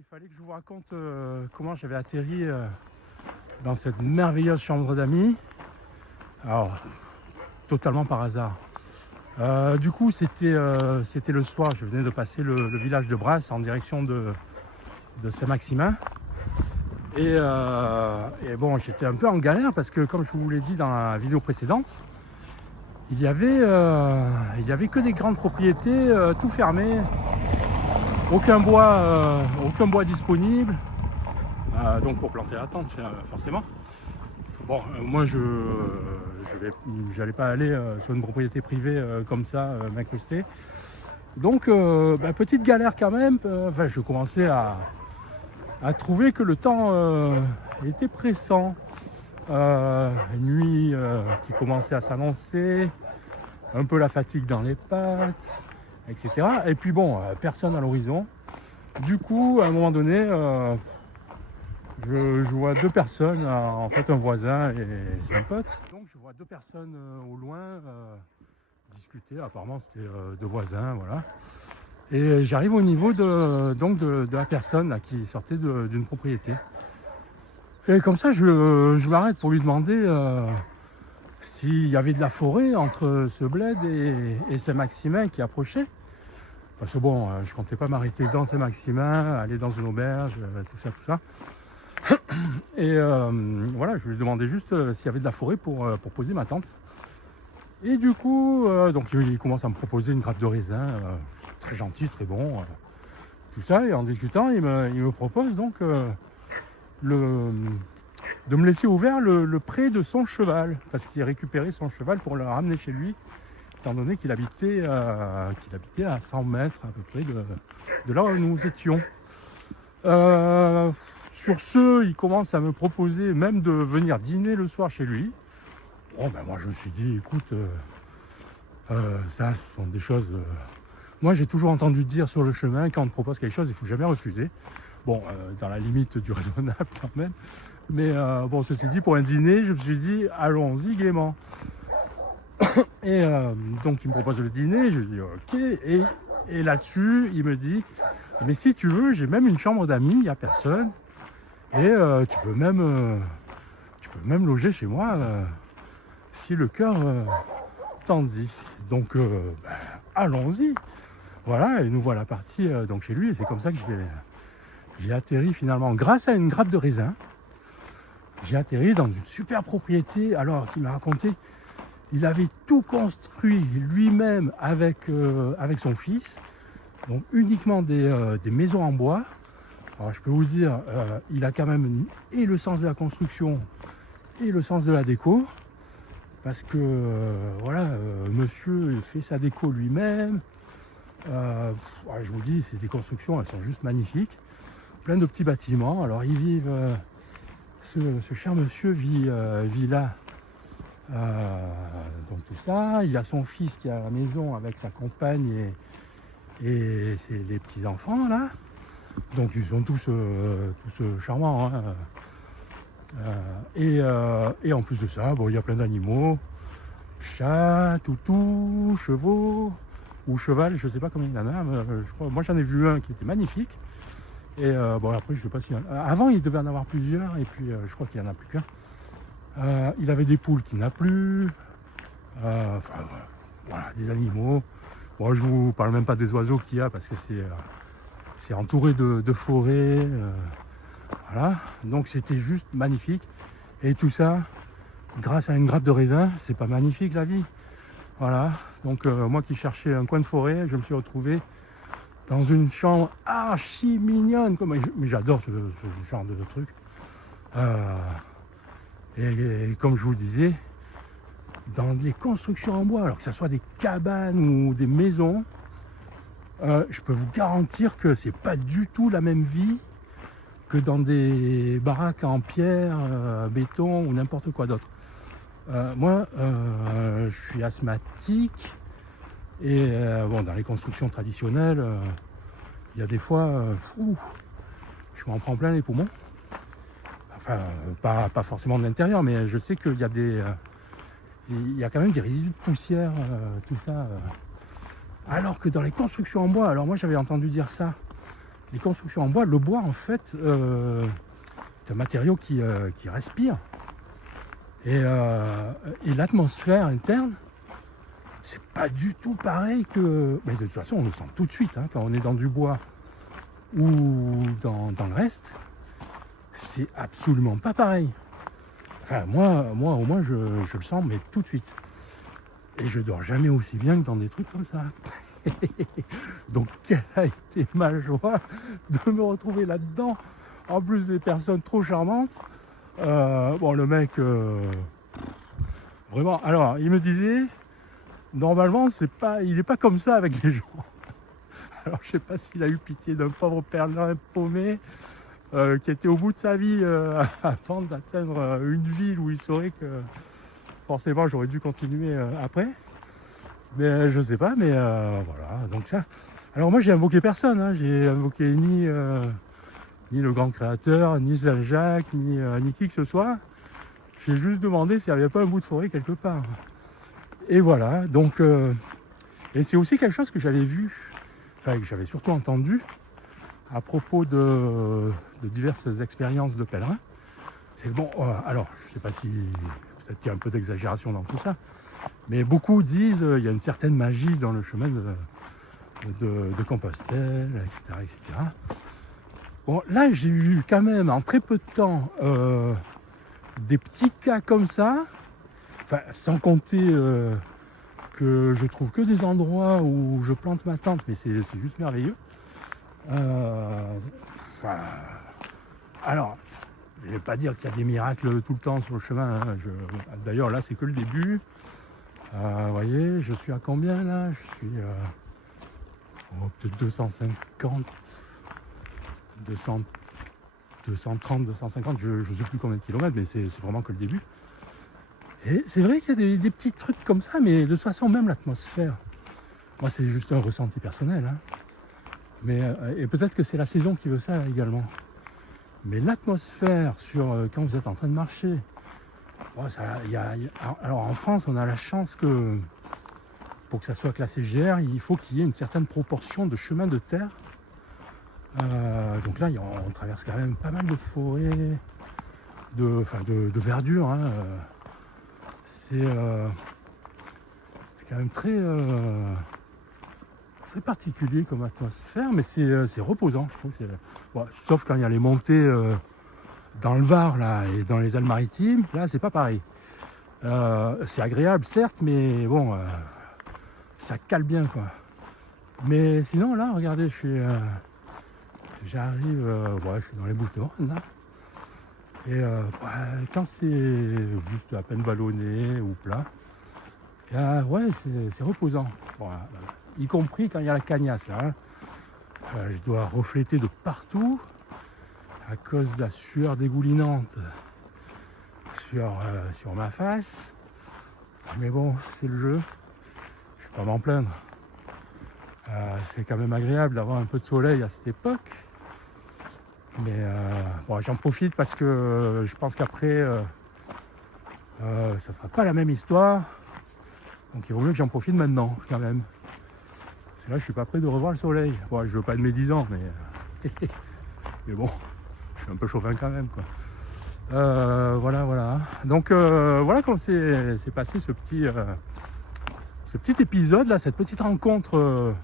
il fallait que je vous raconte comment j'avais atterri dans cette merveilleuse chambre d'amis. Alors, totalement par hasard. Du coup, c'était le soir, je venais de passer le village de Brasse en direction de Saint-Maximin. Et bon, j'étais un peu en galère parce que, comme je vous l'ai dit dans la vidéo précédente, il y avait que des grandes propriétés, tout fermé, aucun bois disponible, donc pour planter la tente forcément. Bon, moi j'allais pas aller sur une propriété privée comme ça, m'incruster. Donc petite galère quand même. Enfin, je commençais à trouver que le temps était pressant. Une nuit qui commençait à s'annoncer, un peu la fatigue dans les pattes, etc. Et puis bon, personne à l'horizon. Du coup, à un moment donné, je vois deux personnes, en fait un voisin et son pote. Donc je vois deux personnes au loin discuter, apparemment c'était deux voisins, voilà. Et j'arrive au niveau de la personne là, qui sortait d'une propriété. Et comme ça, je m'arrête pour lui demander s'il y avait de la forêt entre ce bled et Saint-Maximin qui approchait. Parce que bon, je comptais pas m'arrêter dans Saint-Maximin, aller dans une auberge, tout ça. Et voilà, je lui demandais juste s'il y avait de la forêt pour poser ma tente. Et du coup, donc il commence à me proposer une grappe de raisin, très gentil, très bon, tout ça. Et en discutant, il me propose donc de me laisser ouvert le pré de son cheval, parce qu'il a récupéré son cheval pour le ramener chez lui, étant donné qu'il habitait à 100 mètres à peu près de là où nous étions. Sur ce, il commence à me proposer même de venir dîner le soir chez lui. Bon, ben moi je me suis dit, écoute, ça ce sont des choses... Moi j'ai toujours entendu dire sur le chemin, quand on te propose quelque chose, il ne faut jamais refuser. Bon, dans la limite du raisonnable quand même. Mais bon, ceci dit, pour un dîner, je me suis dit, allons-y gaiement. Et donc il me propose le dîner, je dis ok. Et là-dessus, il me dit, mais si tu veux, j'ai même une chambre d'amis, il n'y a personne. Et tu peux même loger chez moi si le cœur t'en dit. Donc allons-y. Voilà, et nous voilà partis donc chez lui. Et c'est comme ça que j'ai atterri finalement, grâce à une grappe de raisin. J'ai atterri dans une super propriété. Alors, qu'il m'a raconté, il avait tout construit lui-même avec son fils. Donc uniquement des maisons en bois. Alors je peux vous dire, il a quand même et le sens de la construction et le sens de la déco. Parce que voilà, monsieur fait sa déco lui-même. Je vous dis, des constructions, elles sont juste magnifiques. Plein de petits bâtiments. Alors ils vivent, ce cher monsieur vit là. Donc tout ça. Il a son fils qui est à la maison avec sa compagne et les petits-enfants là. Donc ils sont tous charmants. Hein. Et en plus de ça, bon, il y a plein d'animaux. Chats, toutous, chevaux ou cheval, je sais pas combien il y en a, mais je crois, moi j'en ai vu un qui était magnifique. Et bon après je sais pas si... Avant il devait en avoir plusieurs et puis je crois qu'il n'y en a plus qu'un. Il avait des poules qu'il n'a plus. Enfin voilà, des animaux. Bon, je vous parle même pas des oiseaux qu'il y a parce que c'est entouré de forêts. Voilà, donc c'était juste magnifique. Et tout ça, grâce à une grappe de raisin, c'est pas magnifique la vie. Voilà, donc moi qui cherchais un coin de forêt, je me suis retrouvé dans une chambre archi mignonne. Mais j'adore ce genre de truc. Et comme je vous le disais, dans des constructions en bois, alors que ce soit des cabanes ou des maisons, je peux vous garantir que c'est pas du tout la même vie que dans des baraques en pierre, béton ou n'importe quoi d'autre. Moi, je suis asthmatique et bon, dans les constructions traditionnelles, il y a des fois, je m'en prends plein les poumons. Enfin, pas forcément de l'intérieur, mais je sais qu'il y a il y a quand même des résidus de poussière, tout ça. Alors que dans les constructions en bois, alors moi j'avais entendu dire ça, les constructions en bois, le bois en fait, c'est un matériau qui respire. Et l'atmosphère interne, c'est pas du tout pareil que... Mais de toute façon, on le sent tout de suite, hein, quand on est dans du bois ou dans le reste, c'est absolument pas pareil. Enfin, moi au moins, je le sens, mais tout de suite. Et je dors jamais aussi bien que dans des trucs comme ça. Donc, quelle a été ma joie de me retrouver là-dedans. En plus des personnes trop charmantes. Bon, le mec, vraiment. Alors, il me disait, normalement, il n'est pas comme ça avec les gens. Alors, je sais pas s'il a eu pitié d'un pauvre pèlerin paumé qui était au bout de sa vie avant d'atteindre une ville où il saurait que forcément j'aurais dû continuer après. Mais je sais pas, mais voilà. Donc ça. Alors moi j'ai invoqué personne, hein. J'ai invoqué ni le grand créateur, ni Saint-Jacques, ni qui que ce soit. J'ai juste demandé s'il n'y avait pas un bout de forêt quelque part. Et voilà. Donc et c'est aussi quelque chose que j'avais vu, enfin que j'avais surtout entendu à propos de diverses expériences de pèlerins. C'est que bon, alors je sais pas si peut-être qu'il y a un peu d'exagération dans tout ça. Mais beaucoup disent qu'il y a une certaine magie dans le chemin de Compostelle, etc., etc. Bon, là, j'ai eu quand même, en très peu de temps, des petits cas comme ça. Enfin, sans compter que je trouve que des endroits où je plante ma tente, mais c'est juste merveilleux. Alors, je ne vais pas dire qu'il y a des miracles tout le temps sur le chemin. Hein. D'ailleurs, là, c'est que le début. Vous voyez, je suis à combien là? Je suis peut-être 250, 230, 250, je ne sais plus combien de kilomètres, mais c'est vraiment que le début. Et c'est vrai qu'il y a des petits trucs comme ça, mais de toute façon, même l'atmosphère, moi c'est juste un ressenti personnel. Hein. Mais, et peut-être que c'est la saison qui veut ça également. Mais l'atmosphère quand vous êtes en train de marcher, bon, alors en France, on a la chance que pour que ça soit classé GR, il faut qu'il y ait une certaine proportion de chemin de terre. Donc là, on traverse quand même pas mal de forêts, de verdure. Hein. C'est quand même très particulier comme atmosphère, mais c'est reposant, je trouve. Bon, sauf quand il y a les montées dans le Var là, et dans les Alpes-Maritimes, là, c'est pas pareil. C'est agréable, certes, mais bon, ça cale bien, quoi. Mais sinon, là, regardez, j'arrive, je suis dans les Bouches-du-Rhône, là. Et quand c'est juste à peine vallonné ou plat, ouais, c'est reposant. Bon, y compris quand il y a la cagnasse, là. Hein. Je dois refléter de partout à cause de la sueur dégoulinante sur ma face. Mais bon, c'est le jeu. Je ne vais pas m'en plaindre. C'est quand même agréable d'avoir un peu de soleil à cette époque. Mais bon, j'en profite parce que je pense qu'après, ça ne sera pas la même histoire. Donc il vaut mieux que j'en profite maintenant, quand même. Parce que là, je suis pas prêt de revoir le soleil. Bon, je veux pas de mes 10 ans, mais... mais bon, je suis un peu chauvin quand même, quoi. Voilà. Donc voilà comment s'est passé ce petit épisode là, cette petite rencontre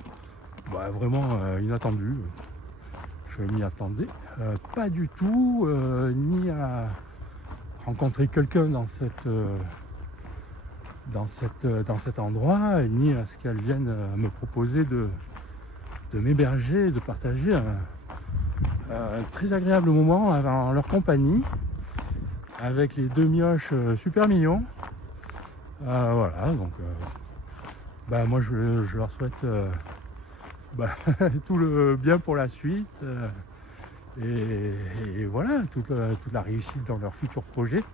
vraiment inattendue. Je m'y attendais pas du tout, ni à rencontrer quelqu'un dans cet endroit, ni à ce qu'elle vienne me proposer de m'héberger, de partager un très agréable moment en leur compagnie, avec les deux mioches super mignons. Voilà, donc moi je leur souhaite tout le bien pour la suite et voilà, toute la réussite dans leur futur projet.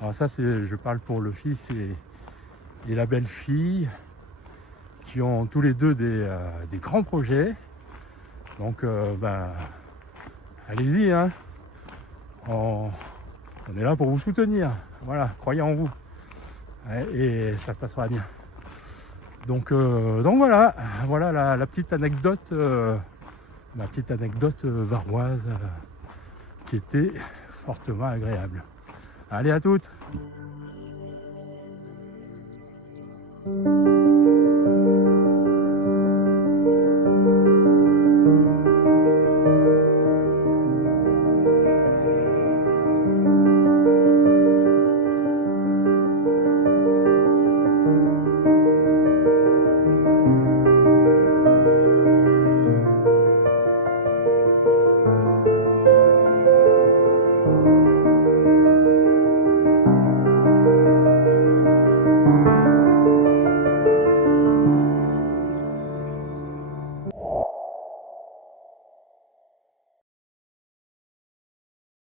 Alors ça, je parle pour le fils et la belle-fille qui ont tous les deux des grands projets. Donc allez-y, hein. On est là pour vous soutenir. Voilà, croyez en vous. Et ça se passera bien. Donc voilà la petite anecdote ma petite anecdote varoise qui était fortement agréable. Allez, à toutes!